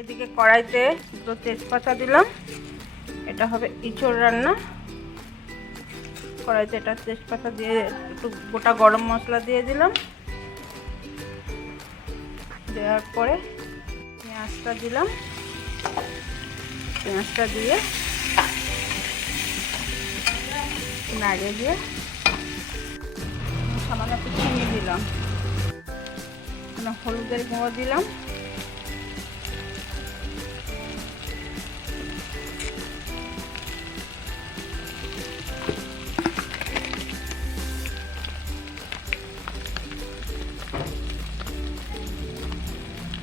এদিকে কড়াইতে দুটো তেজপাতা দিলাম, এটা হবে ইঁচড় রান্না। কড়াইতে এটা তেজপাতা দিয়ে একটু গোটা গরম মশলা দিয়ে দিলাম, দেওয়ার পরে পেঁয়াজটা দিলাম, পেঁয়াজটা দিয়ে নাড়িয়ে দিয়ে সামান্য একটু চিনি দিলাম, হলুদের গুঁড়ো দিলাম,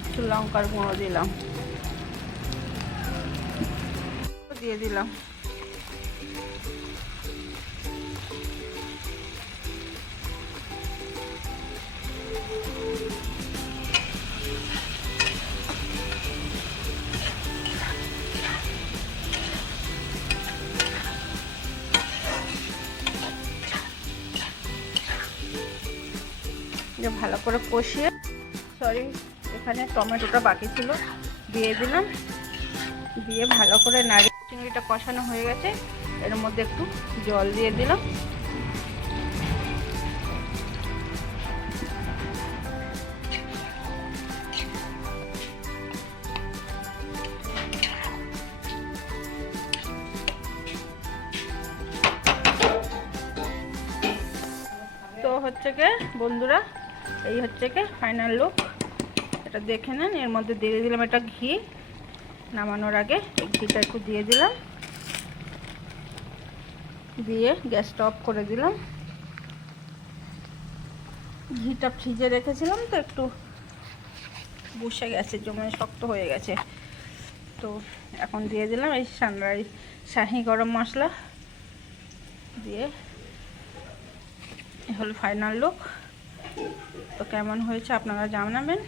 একটু লঙ্কার গুঁড়ো দিলাম, দিয়ে দিলাম। ভালো করে কষিয়ে, এখানে টমেটোটা বাকি ছিল, দিয়ে দিলাম, দিয়ে ভালো করে নাড়িয়ে চিংড়িটা কষানো হয়ে গেছে। এর মধ্যে একটু জল দিয়ে দিলাম, তো হচ্ছে কে বন্ধুরা, এই হচ্ছে কে ফাইনাল লুক। এটা দেখে নেন। এর মধ্যে দিয়ে দিলাম এটা ঘি, নামানোর আগে এই ঘিটা একটু দিয়ে দিলাম, দিয়ে গ্যাসটা অফ করে দিলাম। ঘিটা ফ্রিজে রেখেছিলাম তো একটু বসে গেছে, জমে শক্ত হয়ে গেছে, তো এখন দিয়ে দিলাম এই সানরাইজ শাহি গরম মশলা দিয়ে। হলো ফাইনাল লুক। তো কেমন হয়েছে আপনারা জানাবেন।